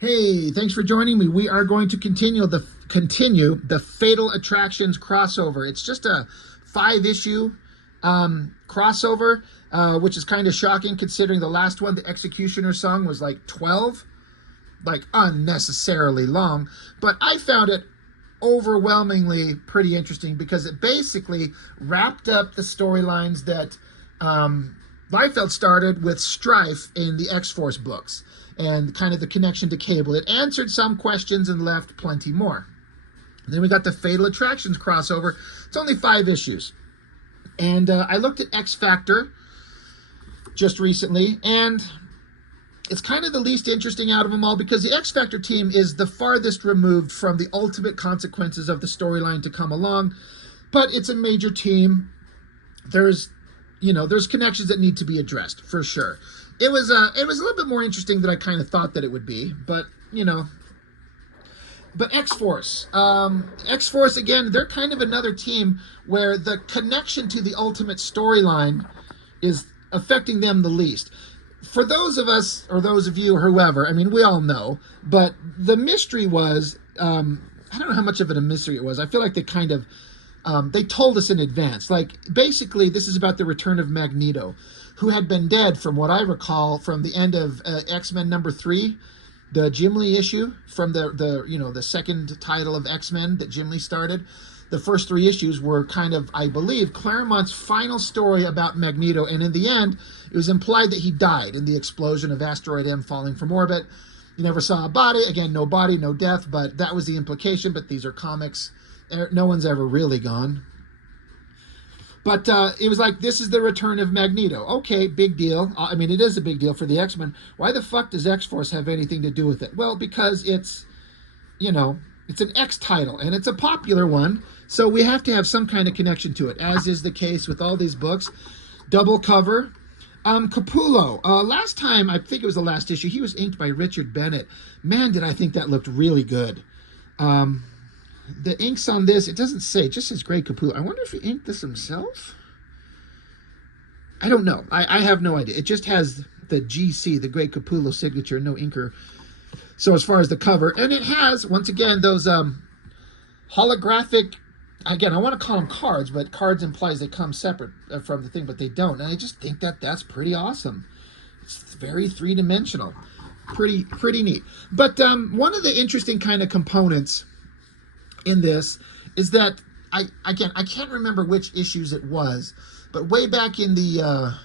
Hey, thanks for joining me. We are going to continue the Fatal Attractions crossover. It's just a 5-issue crossover, which is kind of shocking considering the last one, the Executioner song, was like 12, like unnecessarily long. But I found it overwhelmingly pretty interesting because it basically wrapped up the storylines that Liefeld started with Strife in the Xforce books and kind of the connection to Cable. It answered some questions and left plenty more. And then we got the Fatal Attractions crossover. It's only 5 issues. And I looked at X Factor just recently, and it's kind of the least interesting out of them all because the X Factor team is the farthest removed from the ultimate consequences of the storyline to come along. But it's a major team. There's connections that need to be addressed for sure. It was a little bit more interesting than I kind of thought that it would be, but But Xforce, Xforce again, they're kind of another team where the connection to the ultimate storyline is affecting them the least. For those of us, or those of you, or whoever, I mean, we all know, but the mystery was, I don't know how much of it a mystery it was. I feel like they kind of, they told us in advance. Like, basically, this is about the return of Magneto, who had been dead, from what I recall, from the end of X-Men number 3, the Jim Lee issue, from the second title of X-Men that Jim Lee started. The first 3 issues were kind of, I believe, Claremont's final story about Magneto, and in the end, it was implied that he died in the explosion of Asteroid M falling from orbit. You never saw a body. Again, no body, no death, but that was the implication. But these are comics. No one's ever really gone. But it was like, this is the return of Magneto. Okay, big deal. I mean, it is a big deal for the X-Men. Why the fuck does X-Force have anything to do with it? Well, because it's an X title, and it's a popular one, so we have to have some kind of connection to it, as is the case with all these books. Double cover. Capullo. Last time, I think it was the last issue, he was inked by Richard Bennett. Man, did I think that looked really good. The inks on this, it doesn't say, it just says Greg Capullo. I wonder if he inked this himself? I don't know. I have no idea. It just has the GC, the Greg Capullo signature, no inker. So as far as the cover, and it has, once again, those holographic, again, I want to call them cards, but cards implies they come separate from the thing, but they don't. And I just think that that's pretty awesome. It's very three-dimensional. Pretty neat. But one of the interesting kind of components in this is that I can't remember which issues it was, but way back in the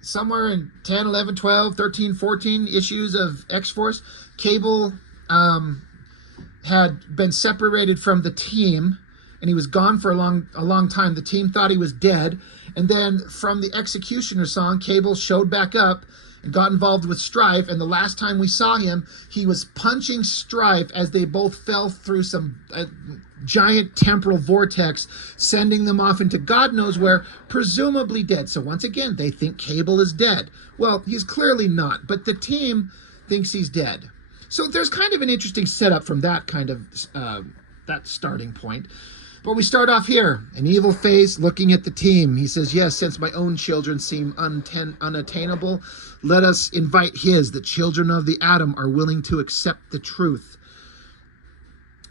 somewhere in 10, 11, 12, 13, 14 issues of X-Force, Cable had been separated from the team, and he was gone for a long time. The team thought he was dead, and then from the Executioner song, Cable showed back up and got involved with Strife, and the last time we saw him, he was punching Strife as they both fell through some giant temporal vortex, sending them off into God knows where, presumably dead. So once again, they think Cable is dead. Well, he's clearly not, but the team thinks he's dead. So there's kind of an interesting setup from that kind of, that starting point. But we start off here, an evil face looking at the team. He says, yes, since my own children seem unattainable, let us invite his. The children of the atom are willing to accept the truth.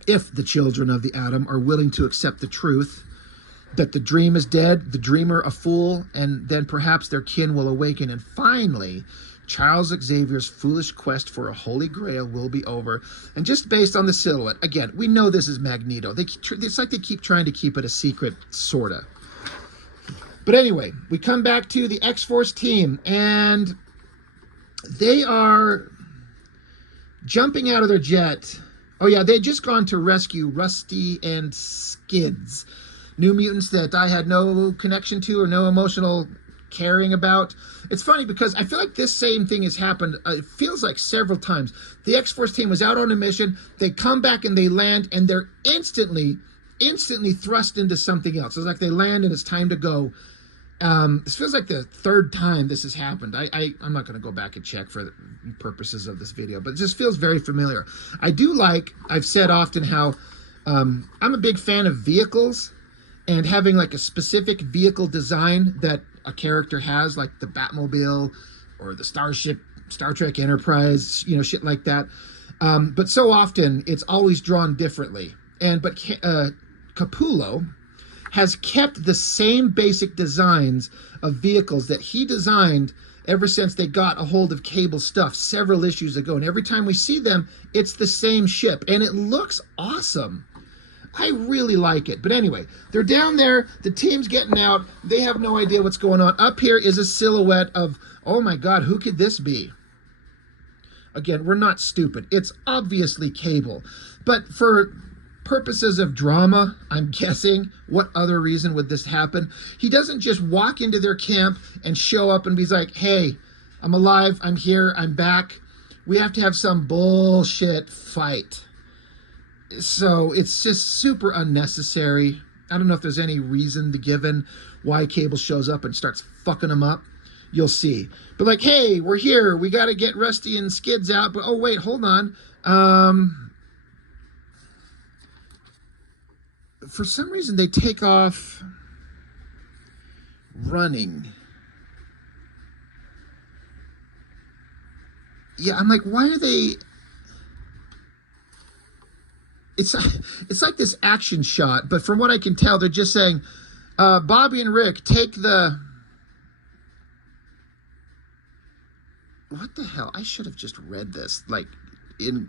If the children of the atom are willing to accept the truth, that the dream is dead, the dreamer a fool, and then perhaps their kin will awaken. And finally, Charles Xavier's foolish quest for a holy grail will be over. And just based on the silhouette, again, we know this is Magneto. It's like they keep trying to keep it a secret, sorta. But anyway, we come back to the X-Force team, and they are jumping out of their jet. Oh yeah, they had just gone to rescue Rusty and Skids, new mutants that I had no connection to or no emotional caring about. It's funny because I feel like this same thing has happened, it feels like several times. The X-Force team was out on a mission, they come back and they land, and they're instantly thrust into something else. It's like they land and it's time to go. This feels like the 3rd time this has happened. I'm not going to go back and check for the purposes of this video, but it just feels very familiar. I do like, I've said often how I'm a big fan of vehicles, and having like a specific vehicle design that a character has, like the Batmobile or the Starship Star Trek Enterprise, shit like that. But so often it's always drawn differently. But Capullo has kept the same basic designs of vehicles that he designed ever since they got a hold of Cable stuff several issues ago. And every time we see them, it's the same ship. And it looks awesome. I really like it. But anyway, they're down there. The team's getting out. They have no idea what's going on. Up here is a silhouette of, oh my God, who could this be? Again, we're not stupid. It's obviously Cable. But for purposes of drama, I'm guessing, what other reason would this happen? He doesn't just walk into their camp and show up and be like, hey, I'm alive, I'm here, I'm back. We have to have some bullshit fight. So it's just super unnecessary. I don't know if there's any reason given why Cable shows up and starts fucking them up. You'll see. But like, hey, we're here. We got to get Rusty and Skids out. But oh, wait, hold on. For some reason, they take off running. Yeah, I'm like, why are they... It's like this action shot, but from what I can tell, they're just saying, Bobby and Rick, take the... What the hell? I should have just read this, like, in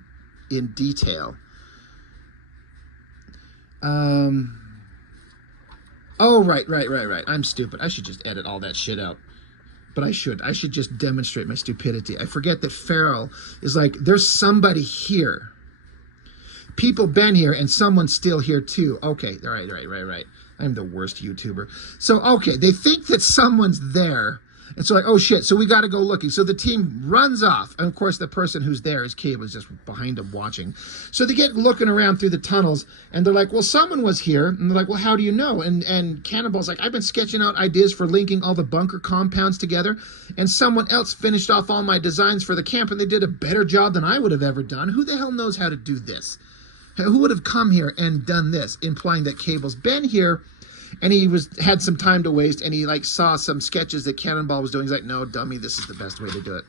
detail. Oh, right. I'm stupid. I should just edit all that shit out. But I should just demonstrate my stupidity. I forget that Farrell is like, there's somebody here. People been here and someone's still here too. Okay, right. I'm the worst YouTuber. So, okay, they think that someone's there. And so like, oh shit, so we got to go looking. So the team runs off. And of course, the person who's there is Cable, is just behind them watching. So they get looking around through the tunnels and they're like, well, someone was here. And they're like, well, how do you know? And Cannonball's like, I've been sketching out ideas for linking all the bunker compounds together. And someone else finished off all my designs for the camp and they did a better job than I would have ever done. Who the hell knows how to do this? Who would have come here and done this? Implying that Cable's been here and he had some time to waste and he like saw some sketches that Cannonball was doing. He's like, no, dummy, this is the best way to do it.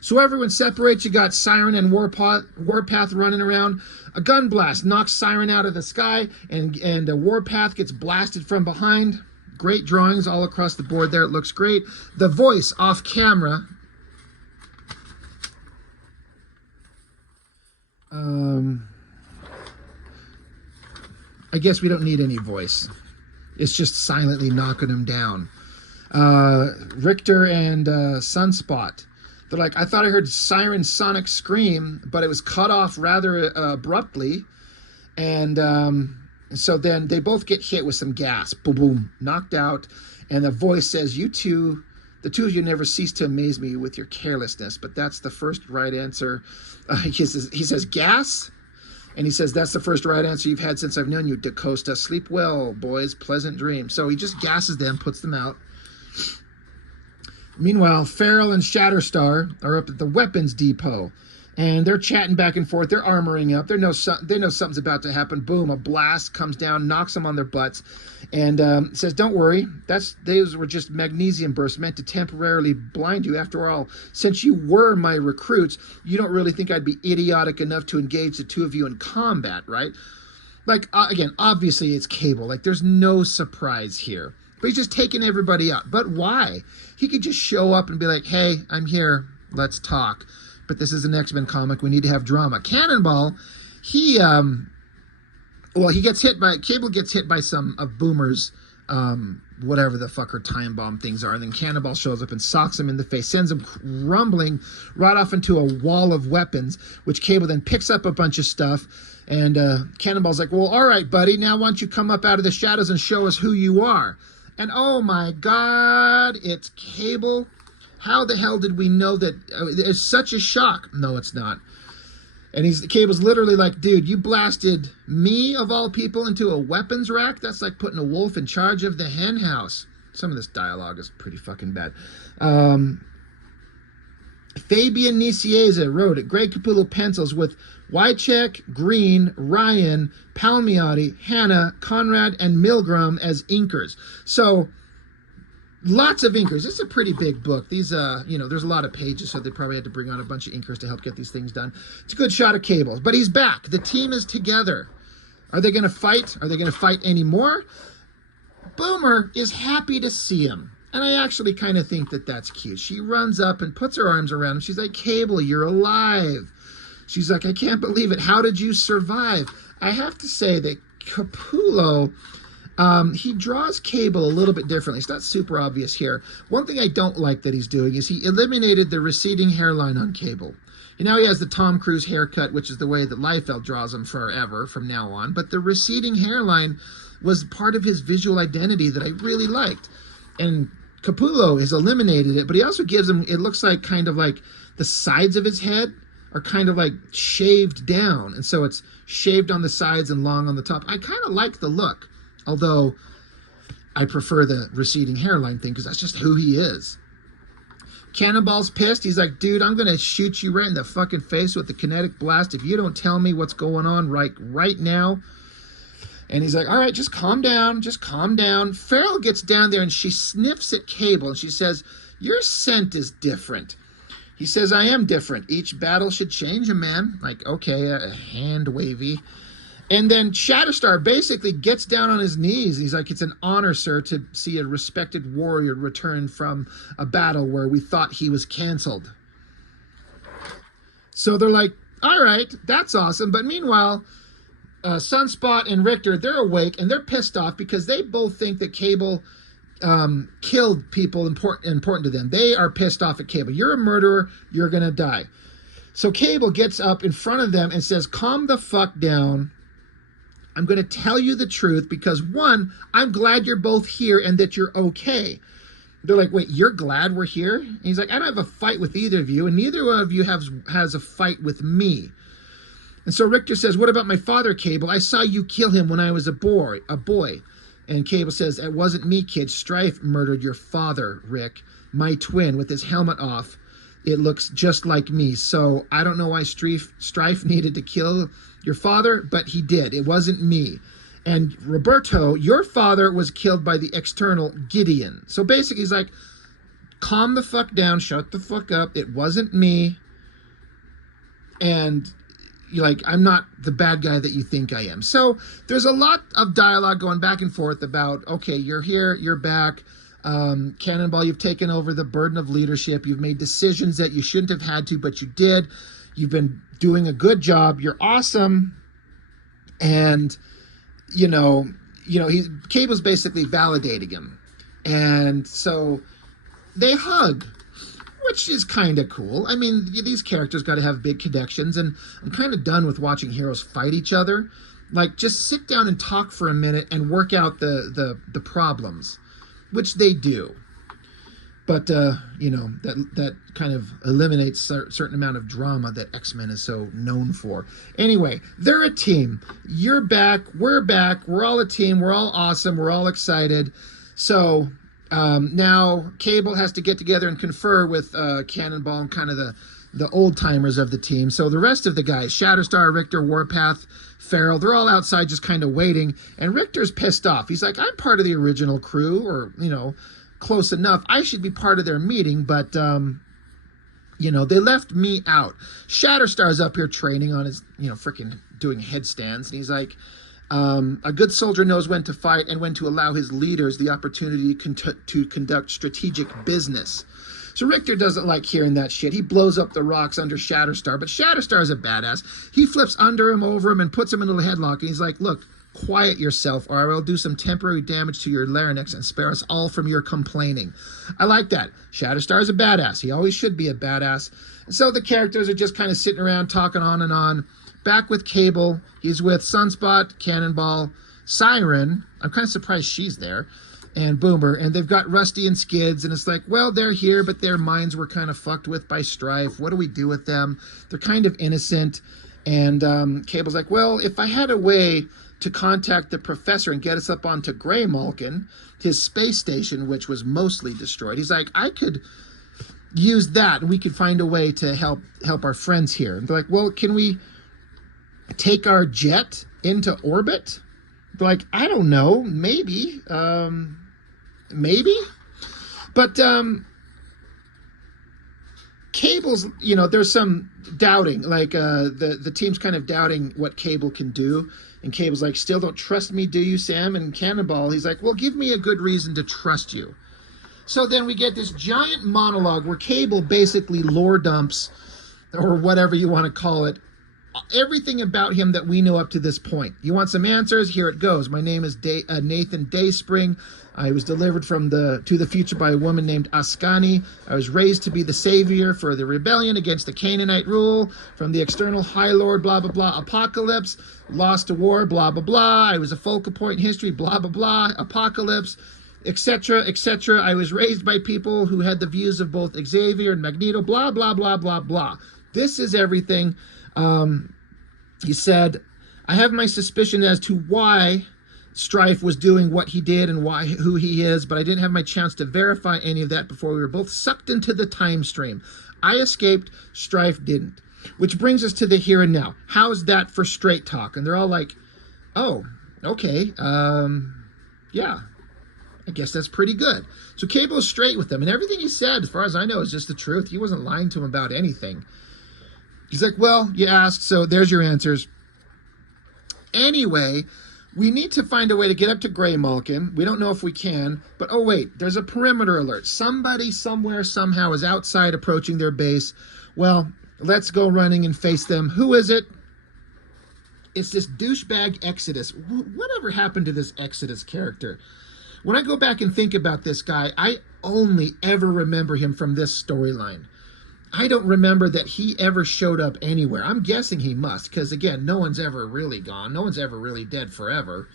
So everyone separates. You got Siren and Warpath running around. A gun blast knocks Siren out of the sky and Warpath gets blasted from behind. Great drawings all across the board there. It looks great. The voice off camera. I guess we don't need any voice. It's just silently knocking him down. Richter and Sunspot. They're like, I thought I heard Siren's sonic scream, but it was cut off rather abruptly. And so then they both get hit with some gas. Boom, boom, knocked out. And the voice says, the two of you never cease to amaze me with your carelessness. But that's the first right answer. He says, gas? And he says, that's the first right answer you've had since I've known you, DaCosta. Sleep well, boys. Pleasant dreams. So he just gasses them, puts them out. Meanwhile, Farrell and Shatterstar are up at the weapons depot. And they're chatting back and forth. They're armoring up. They know something's about to happen. Boom, a blast comes down, knocks them on their butts. And says, don't worry. Those were just magnesium bursts meant to temporarily blind you. After all, since you were my recruits, you don't really think I'd be idiotic enough to engage the two of you in combat, right? Like, again, obviously it's Cable. Like, there's no surprise here. But he's just taking everybody out. But why? He could just show up and be like, hey, I'm here. Let's talk. But this is an X-Men comic. We need to have drama. Cannonball, Cable gets hit by some of Boomer's, whatever the fuck her time bomb things are. And then Cannonball shows up and socks him in the face, sends him rumbling right off into a wall of weapons, which Cable then picks up a bunch of stuff. And Cannonball's like, well, all right, buddy, now why don't you come up out of the shadows and show us who you are? And oh my God, it's Cable. How the hell did we know that? It's such a shock. No, it's not. And Cable's literally like, dude, you blasted me, of all people, into a weapons rack? That's like putting a wolf in charge of the hen house. Some of this dialogue is pretty fucking bad. Fabian Nicieza wrote it. Greg Capullo pencils with Wycheck, Green, Ryan, Palmiotti, Hannah, Conrad, and Milgram as inkers. So Lots of inkers. This is a pretty big book. These, there's a lot of pages, so they probably had to bring on a bunch of inkers to help get these things done. It's a good shot of Cable, but he's back. The team is together. Are they going to fight? Are they going to fight anymore? Boomer is happy to see him. And I actually kind of think that that's cute. She runs up and puts her arms around him. She's like, Cable, you're alive. She's like, I can't believe it. How did you survive? I have to say that Capullo, he draws Cable a little bit differently. It's not super obvious here. One thing I don't like that he's doing is he eliminated the receding hairline on Cable. And now he has the Tom Cruise haircut, which is the way that Liefeld draws him forever from now on. But the receding hairline was part of his visual identity that I really liked. And Capullo has eliminated it, but he also gives him, it looks like kind of like the sides of his head are kind of like shaved down. And so it's shaved on the sides and long on the top. I kind of like the look, although I prefer the receding hairline thing because that's just who he is. Cannonball's pissed. He's like, dude, I'm going to shoot you right in the fucking face with the kinetic blast if you don't tell me what's going on right now. And he's like, all right, just calm down. Just calm down. Farrell gets down there and she sniffs at Cable and she says, your scent is different. He says, I am different. Each battle should change a man. Like, okay, hand wavy. And then Shatterstar basically gets down on his knees. He's like, it's an honor, sir, to see a respected warrior return from a battle where we thought he was canceled. So they're like, all right, that's awesome. But meanwhile, Sunspot and Richter, they're awake and they're pissed off because they both think that Cable killed people important to them. They are pissed off at Cable. You're a murderer. You're going to die. So Cable gets up in front of them and says, calm the fuck down. I'm going to tell you the truth because, one, I'm glad you're both here and that you're okay. They're like, wait, you're glad we're here? And he's like, I don't have a fight with either of you, and neither one of you has a fight with me. And so Richter says, what about my father, Cable? I saw you kill him when I was a boy. And Cable says, it wasn't me, kid. Strife murdered your father, Rick, my twin, with his helmet off. It looks just like me. So I don't know why Strife needed to kill your father, but he did. It wasn't me. And Roberto, your father was killed by the external Gideon. So basically he's like, calm the fuck down, shut the fuck up. It wasn't me. And you're like, I'm not the bad guy that you think I am. So there's a lot of dialogue going back and forth about, okay, you're here, you're back. Cannonball, you've taken over the burden of leadership. You've made decisions that you shouldn't have had to, but you did. You've been doing a good job. You're awesome. And, Cable's basically validating him. And so they hug, which is kind of cool. I mean, these characters got to have big connections, and I'm kind of done with watching heroes fight each other. Like, just sit down and talk for a minute and work out the problems, which they do. But, that kind of eliminates a certain amount of drama that X-Men is so known for. Anyway, they're a team. You're back. We're all a team. We're all awesome. We're all excited. So now Cable has to get together and confer with Cannonball and kind of the old-timers of the team. So the rest of the guys, Shatterstar, Richter, Warpath, Farrell, they're all outside just kind of waiting. And Richter's pissed off. He's like, I'm part of the original crew, or, close enough. I should be part of their meeting, but, they left me out. Shatterstar's up here training on his, freaking doing headstands. And he's like, a good soldier knows when to fight and when to allow his leaders the opportunity to conduct strategic business. So Richter doesn't like hearing that shit. He blows up the rocks under Shatterstar, but Shatterstar is a badass. He flips under him, over him, and puts him in a little headlock, and he's like, look, quiet yourself, or I will do some temporary damage to your larynx and spare us all from your complaining. I like that. Shatterstar is a badass. He always should be a badass. And so the characters are just kind of sitting around talking on and on. Back with Cable. He's with Sunspot, Cannonball, Siren. I'm kind of surprised she's there. And Boomer. And they've got Rusty and Skids. And it's like, well, they're here, but their minds were kind of fucked with by Strife. What do we do with them? They're kind of innocent. And Cable's like, well, if I had a way to contact the professor and get us up onto Greymalkin, his space station, which was mostly destroyed. He's like, I could use that, and we could find a way to help our friends here. And they're like, well, can we take our jet into orbit? They're like, I don't know, maybe. Maybe? But Cable's, there's some doubting, like the team's kind of doubting what Cable can do. And Cable's like, still don't trust me, do you, Sam? And Cannonball, he's like, well, give me a good reason to trust you. So then we get this giant monologue where Cable basically lore dumps, or whatever you want to call it, everything about him that we know up to this point. You want some answers? Here it goes. My name is Nathan Dayspring. I was delivered to the future by a woman named Ascani. I was raised to be the savior for the rebellion against the Canaanite rule from the external High Lord, blah, blah, blah, apocalypse, lost to war, blah, blah, blah. I was a focal point in history, blah, blah, blah, apocalypse, etc., etc. I was raised by people who had the views of both Xavier and Magneto, blah, blah, blah, blah, blah. This is everything. He said, I have my suspicion as to why Strife was doing what he did and who he is, but I didn't have my chance to verify any of that before we were both sucked into the time stream. I escaped, Strife didn't. Which brings us to the here and now. How's that for straight talk? And they're all like, oh, okay, yeah, I guess that's pretty good. So Cable is straight with them, and everything he said, as far as I know, is just the truth. He wasn't lying to him about anything. He's like, well, you asked, so there's your answers. Anyway, we need to find a way to get up to Greymalkin. We don't know if we can, but oh wait, there's a perimeter alert. Somebody, somewhere, somehow is outside approaching their base. Well, let's go running and face them. Who is it? It's this douchebag Exodus. Whatever happened to this Exodus character? When I go back and think about this guy, I only ever remember him from this storyline. I don't remember that he ever showed up anywhere. I'm guessing he must, because again, no one's ever really gone. No one's ever really dead forever.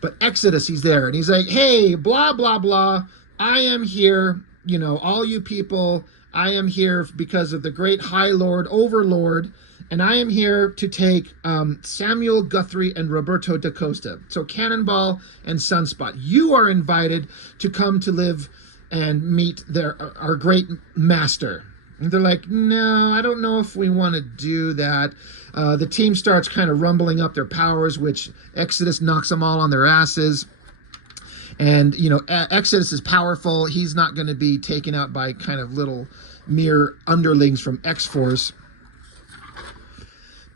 But Exodus, he's there, and he's like, hey, blah, blah, blah. I am here, all you people. I am here because of the great High Lord, Overlord, and I am here to take Samuel Guthrie and Roberto da Costa. So Cannonball and Sunspot, you are invited to come to live and meet our great master. And they're like, no, I don't know if we want to do that. The team starts kind of rumbling up their powers, which Exodus knocks them all on their asses. And, Exodus is powerful. He's not going to be taken out by kind of little mere underlings from Xforce.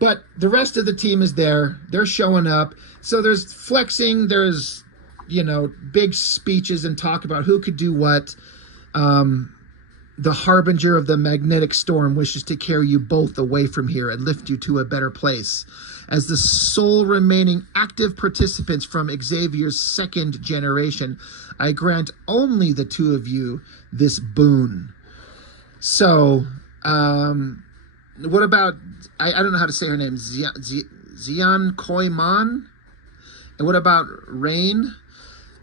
But the rest of the team is there. They're showing up. So there's flexing. There's, big speeches and talk about who could do what. The harbinger of the magnetic storm wishes to carry you both away from here and lift you to a better place. As the sole remaining active participants from Xavier's second generation, I grant only the two of you this boon. So, what about, I don't know how to say her name, Xian Koiman? And what about Rain?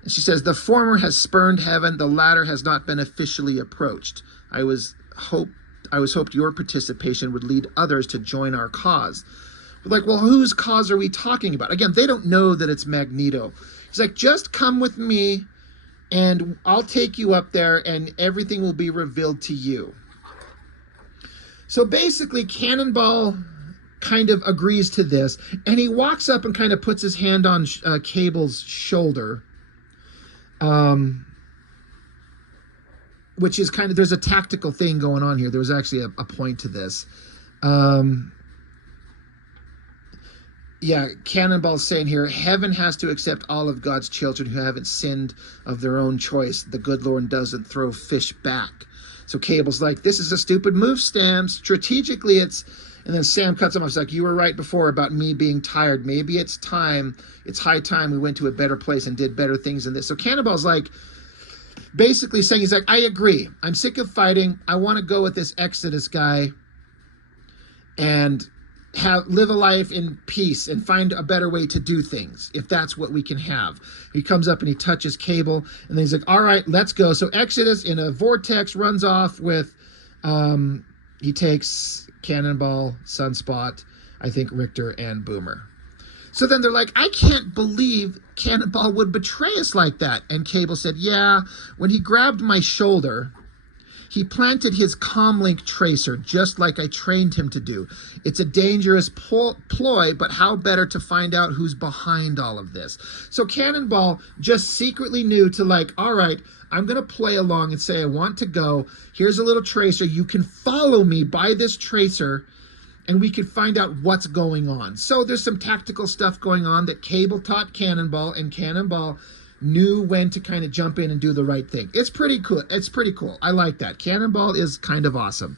And she says, the former has spurned heaven, the latter has not been officially approached. I was hoped your participation would lead others to join our cause. We're like, well, whose cause are we talking about? Again, they don't know that it's Magneto. He's like, just come with me and I'll take you up there and everything will be revealed to you. So basically, Cannonball kind of agrees to this, and he walks up and kind of puts his hand on Cable's shoulder. Which is kind of, there's a tactical thing going on here. There was actually a point to this. Cannonball's saying here, heaven has to accept all of God's children who haven't sinned of their own choice. The good Lord doesn't throw fish back. So Cable's like, this is a stupid move, Sam. Strategically, it's... And then Sam cuts him off. He's like, you were right before about me being tired. Maybe it's high time we went to a better place and did better things than this. So Cannonball's like, basically saying, he's like, I agree. I'm sick of fighting. I want to go with this Exodus guy and live a life in peace and find a better way to do things, if that's what we can have. He comes up and he touches Cable, and then he's like, all right, let's go. So Exodus in a vortex runs off with, he takes Cannonball, Sunspot, I think Richter, and Boomer. So then they're like, I can't believe Cannonball would betray us like that. And Cable said, yeah, when he grabbed my shoulder, He planted his comlink tracer, just like I trained him to do. It's a dangerous ploy, but how better to find out who's behind all of this? So Cannonball just secretly knew to like, all right, I'm going to play along and say, I want to go. Here's a little tracer. You can follow me by this tracer, and we can find out what's going on. So there's some tactical stuff going on that Cable taught Cannonball, and Cannonball knew when to kind of jump in and do the right thing. It's pretty cool. It's pretty cool. I like that. Cannonball is kind of awesome.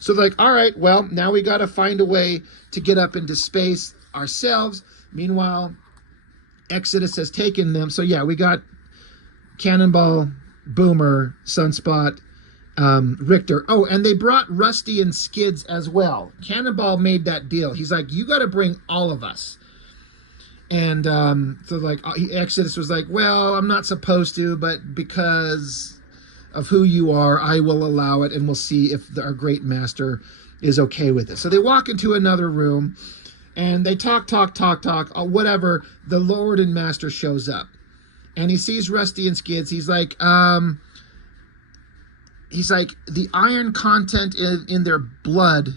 So they're like, all right, well, now we got to find a way to get up into space ourselves. Meanwhile, Exodus has taken them. So yeah, we got Cannonball, Boomer, Sunspot, Richter. Oh, and they brought Rusty and Skids as well. Cannonball made that deal. He's like, you got to bring all of us. And so like Exodus was like, well, I'm not supposed to, but because of who you are, I will allow it, and we'll see if our great master is okay with it. So they walk into another room, and they talk, whatever. The Lord and Master shows up, and he sees Rusty and Skids. He's like, the iron content in their blood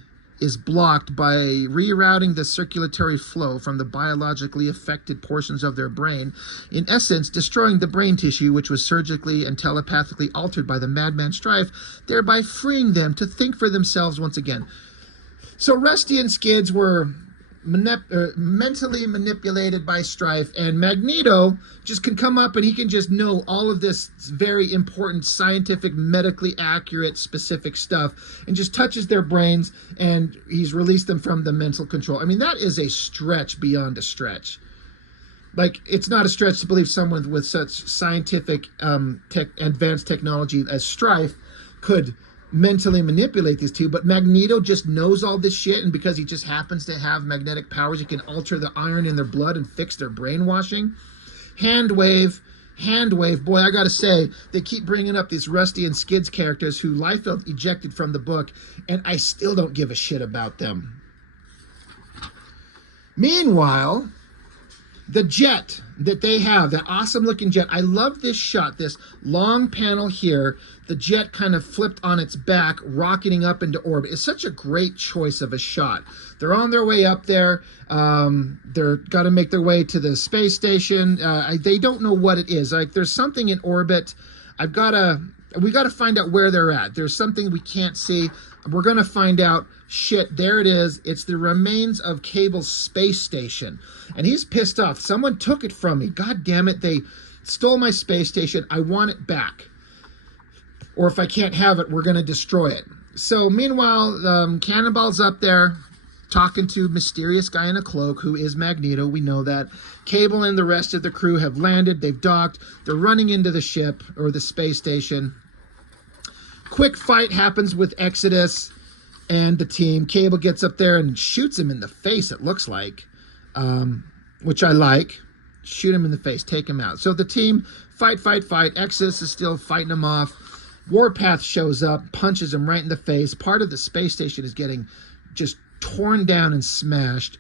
is blocked by rerouting the circulatory flow from the biologically affected portions of their brain, in essence destroying the brain tissue which was surgically and telepathically altered by the madman Strife, thereby freeing them to think for themselves once again. So Rusty and Skids were mentally manipulated by Strife, and Magneto just can come up and he can just know all of this very important, scientific, medically accurate, specific stuff, and just touches their brains, and he's released them from the mental control. I mean, that is a stretch beyond a stretch. Like, it's not a stretch to believe someone with such scientific advanced technology as Strife could mentally manipulate these two, but Magneto just knows all this shit, and because he just happens to have magnetic powers, he can alter the iron in their blood and fix their brainwashing. Hand wave. Boy, I gotta say, they keep bringing up these Rusty and Skids characters who Liefeld ejected from the book, and I still don't give a shit about them. Meanwhile, the jet that they have, that awesome looking jet, I love this shot, this long panel here, the jet kind of flipped on its back, rocketing up into orbit. It's such a great choice of a shot. They're on their way up there. They're got to make their way to the space station. They don't know what it is. Like, there's something in orbit. We got to find out where they're at. There's something we can't see. We're going to find out. Shit, there it is. It's the remains of Cable's space station. And he's pissed off. Someone took it from me. God damn it. They stole my space station. I want it back. Or if I can't have it, we're going to destroy it. So meanwhile, Cannonball's up there talking to mysterious guy in a cloak who is Magneto. We know that. Cable and the rest of the crew have landed. They've docked. They're running into the ship or the space station. Quick fight happens with Exodus and the team. Cable gets up there and shoots him in the face, it looks like, which I like. Shoot him in the face, take him out. So the team fight. Exodus is still fighting him off. Warpath shows up, punches him right in the face. Part of the space station is getting just torn down and smashed.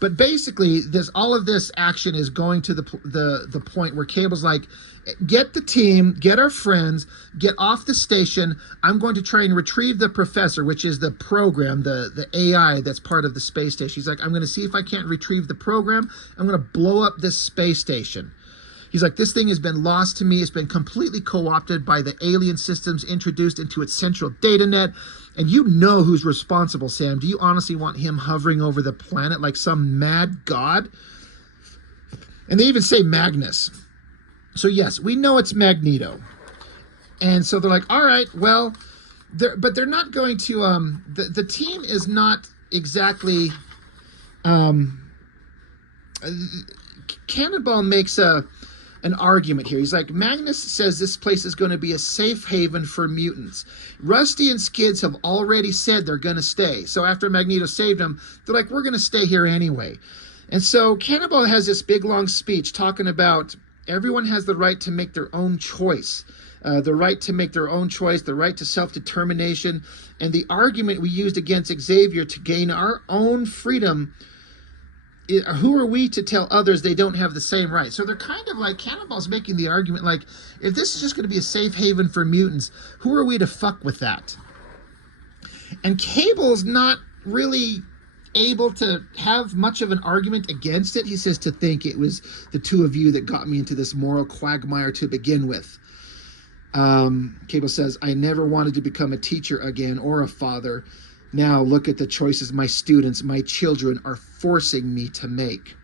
But basically, all of this action is going to the point where Cable's like, get the team, get our friends, get off the station. I'm going to try and retrieve the professor, which is the program, the AI that's part of the space station. He's like, I'm going to see if I can't retrieve the program. I'm going to blow up this space station. He's like, this thing has been lost to me. It's been completely co-opted by the alien systems introduced into its central data net. And you know who's responsible, Sam. Do you honestly want him hovering over the planet like some mad god? And they even say Magnus. So yes, we know it's Magneto. And so they're like, all right, well, but they're not going to, the team is not exactly, Cannonball makes an argument here. He's like, Magnus says this place is going to be a safe haven for mutants. Rusty and Skids have already said they're going to stay. So after Magneto saved them, they're like, we're going to stay here anyway. And so Cannonball has this big, long speech talking about everyone has the right to make their own choice. The right to make their own choice, the right to self-determination, and the argument we used against Xavier to gain our own freedom who are we to tell others they don't have the same right? So they're kind of like, Cannonball's making the argument, like, if this is just going to be a safe haven for mutants, who are we to fuck with that? And Cable's not really able to have much of an argument against it. He says, to think it was the two of you that got me into this moral quagmire to begin with. Cable says, I never wanted to become a teacher again or a father. Now look at the choices my students, my children, are forcing me to make.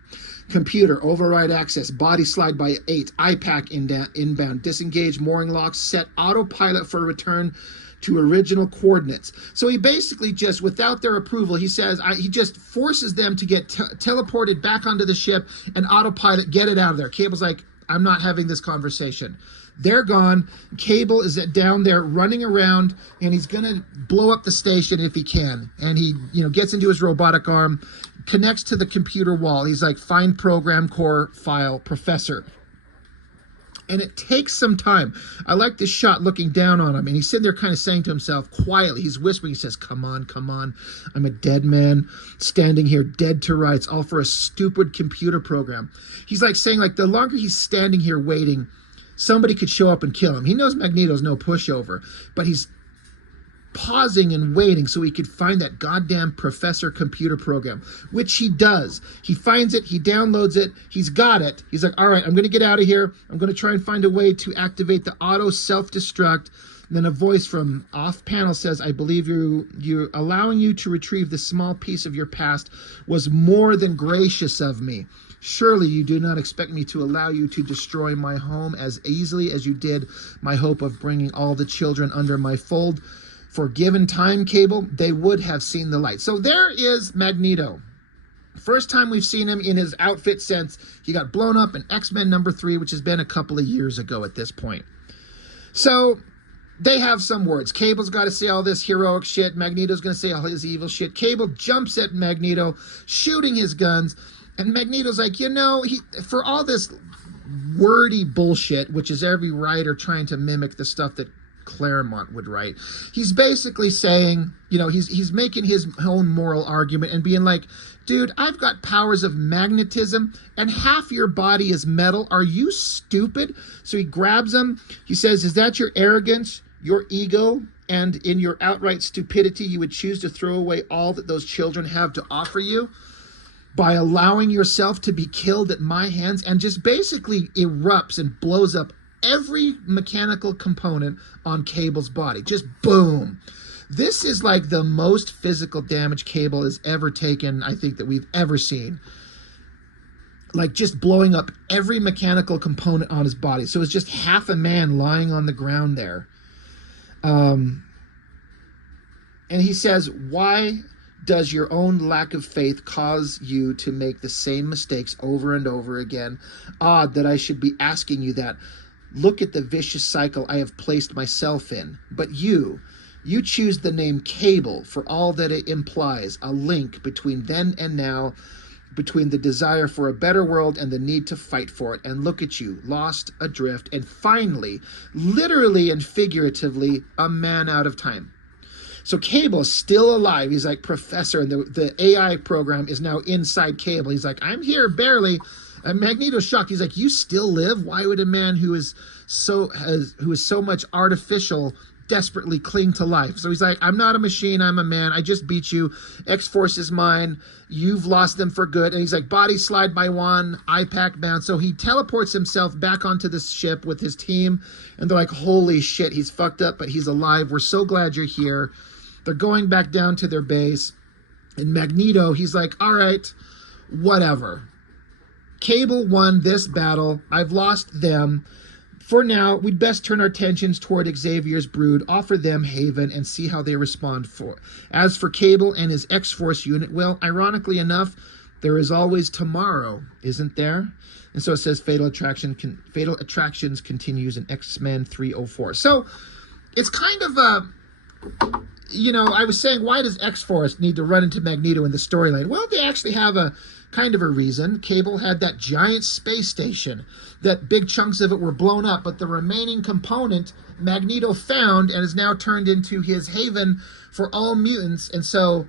Computer, override access, body slide by 8, IPAC inbound, disengage mooring locks, set autopilot for return to original coordinates. So he basically just, without their approval, he says, he just forces them to get teleported back onto the ship and autopilot, get it out of there. Cable's like, I'm not having this conversation. They're gone. Cable is down there running around, and he's going to blow up the station if he can. And he, gets into his robotic arm, connects to the computer wall. He's like, find program core file professor. And it takes some time. I like this shot looking down on him, and he's sitting there kind of saying to himself quietly, he's whispering, he says, come on, come on. I'm a dead man standing here, dead to rights, all for a stupid computer program. He's like saying, like, the longer he's standing here waiting, somebody could show up and kill him. He knows Magneto's no pushover, but he's pausing and waiting so he could find that goddamn professor computer program, which he does. He finds it, he downloads it, he's got it. He's like, all right, I'm going to get out of here. I'm going to try and find a way to activate the auto self-destruct. And then a voice from off panel says, I believe you're allowing you to retrieve this small piece of your past was more than gracious of me. Surely you do not expect me to allow you to destroy my home as easily as you did my hope of bringing all the children under my fold. For given time, Cable, they would have seen the light. So there is Magneto. First time we've seen him in his outfit since he got blown up in X-Men #3, which has been a couple of years ago at this point. So they have some words. Cable's got to say all this heroic shit. Magneto's going to say all his evil shit. Cable jumps at Magneto, shooting his guns. And Magneto's like, for all this wordy bullshit, which is every writer trying to mimic the stuff that Claremont would write, he's basically saying, he's making his own moral argument and being like, dude, I've got powers of magnetism and half your body is metal. Are you stupid? So he grabs him. He says, is that your arrogance, your ego, and in your outright stupidity, you would choose to throw away all that those children have to offer you by allowing yourself to be killed at my hands? And just basically erupts and blows up every mechanical component on Cable's body. Just boom. This is like the most physical damage Cable has ever taken, I think, that we've ever seen. Like, just blowing up every mechanical component on his body. So it's just half a man lying on the ground there. And he says, why does your own lack of faith cause you to make the same mistakes over and over again? Odd that I should be asking you that. Look at the vicious cycle I have placed myself in. But you choose the name Cable for all that it implies, a link between then and now, between the desire for a better world and the need to fight for it. And look at you, lost, adrift, and finally, literally and figuratively, a man out of time. So Cable is still alive. He's like, Professor, and the AI program is now inside Cable. He's like, I'm here barely. And Magneto's shocked. He's like, you still live? Why would a man who is so much artificial desperately cling to life? So he's like, I'm not a machine, I'm a man. I just beat you. X-Force is mine. You've lost them for good. And he's like, body slide by 1, IPAC bound. So he teleports himself back onto the ship with his team. And they're like, holy shit, he's fucked up, but he's alive. We're so glad you're here. They're going back down to their base. And Magneto, he's like, all right, whatever. Cable won this battle. I've lost them. For now, we'd best turn our attentions toward Xavier's brood, offer them haven, and see how they respond. As for Cable and his X-Force unit, well, ironically enough, there is always tomorrow, isn't there? And so it says Fatal Attractions continues in X-Men 304. So it's kind of a... I was saying, why does X-Force need to run into Magneto in the storyline? Well, they actually have a kind of a reason. Cable had that giant space station that big chunks of it were blown up, but the remaining component Magneto found and is now turned into his haven for all mutants. And so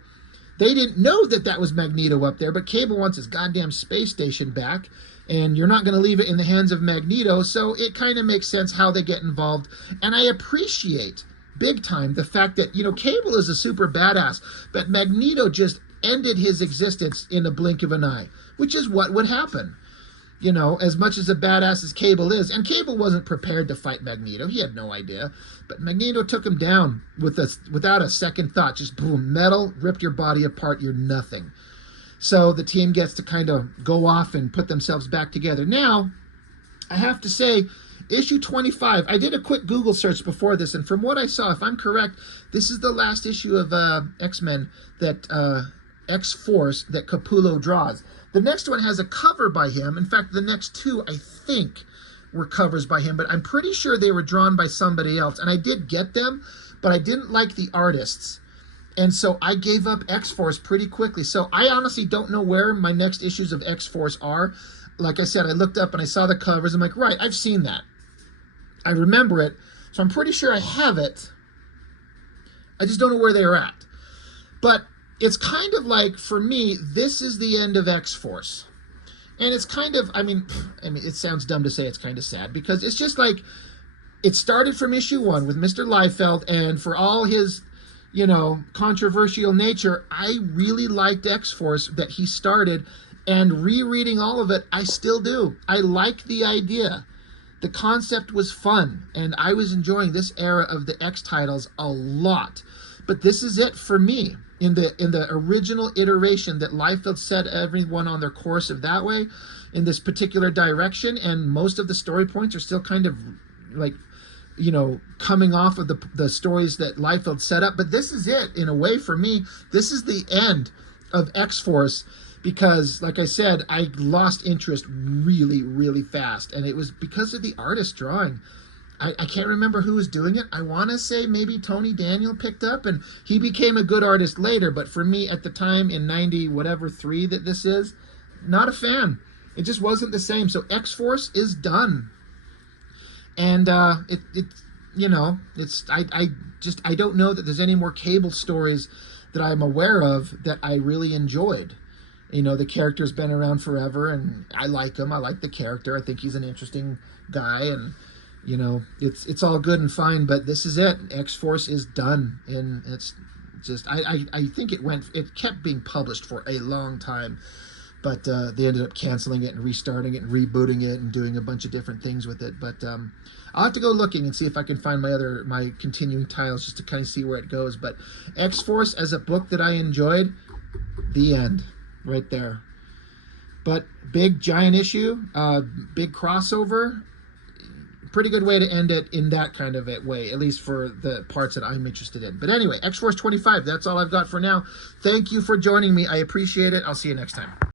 They didn't know that that was Magneto up there, but Cable wants his goddamn space station back, and you're not going to leave it in the hands of Magneto, so it kind of makes sense how they get involved. And I appreciate big time the fact that, you know, Cable is a super badass, but Magneto just ended his existence in a blink of an eye, which is what would happen. You know, as much as a badass as Cable is, and Cable wasn't prepared to fight Magneto. He had no idea. But Magneto took him down without a second thought. Just boom, metal, ripped your body apart, you're nothing. So the team gets to kind of go off and put themselves back together. Now, I have to say, issue 25, I did a quick Google search before this, and from what I saw, if I'm correct, this is the last issue of X-Men that X-Force that Capullo draws. The next one has a cover by him. In fact, the next two, I think, were covers by him, but I'm pretty sure they were drawn by somebody else. And I did get them, but I didn't like the artists. And so I gave up X-Force pretty quickly. So I honestly don't know where my next issues of X-Force are. Like I said, I looked up and I saw the covers. I'm like, right, I've seen that. I remember it. So I'm pretty sure I have it. I just don't know where they are at. But it's kind of like, for me, this is the end of X-Force. And it's kind of, I mean, it sounds dumb to say it's kind of sad, because it's just like, it started from issue 1 with Mr. Liefeld, and for all his, you know, controversial nature, I really liked X-Force that he started, and rereading all of it, I still do. I like the idea. The concept was fun, and I was enjoying this era of the X titles a lot. But this is it for me. In the original iteration that Liefeld set everyone on their course of that way, in this particular direction, and most of the story points are still kind of like, you know, coming off of the stories that Liefeld set up. But this is it, in a way, for me. This is the end of X-Force, because, like I said, I lost interest really, really fast, and it was because of the artist drawing. I can't remember who was doing it. I want to say maybe Tony Daniel picked up, and he became a good artist later. But for me at the time, in 3 that this is, not a fan. It just wasn't the same. So X-Force is done. And you know, I don't know that there's any more Cable stories that I'm aware of that I really enjoyed. You know, the character's been around forever, and I like him. I like the character. I think he's an interesting guy, and you know, it's all good and fine, but this is it. X-Force is done, and it's just, I think it kept being published for a long time, but they ended up canceling it and restarting it and rebooting it and doing a bunch of different things with it. But I'll have to go looking and see if I can find my continuing titles just to kind of see where it goes. But X-Force as a book that I enjoyed, the end, right there. But big giant issue, big crossover. Pretty good way to end it in that kind of a way, at least for the parts that I'm interested in. But anyway, X-Force 25, that's all I've got for now. Thank you for joining me. I appreciate it. I'll see you next time.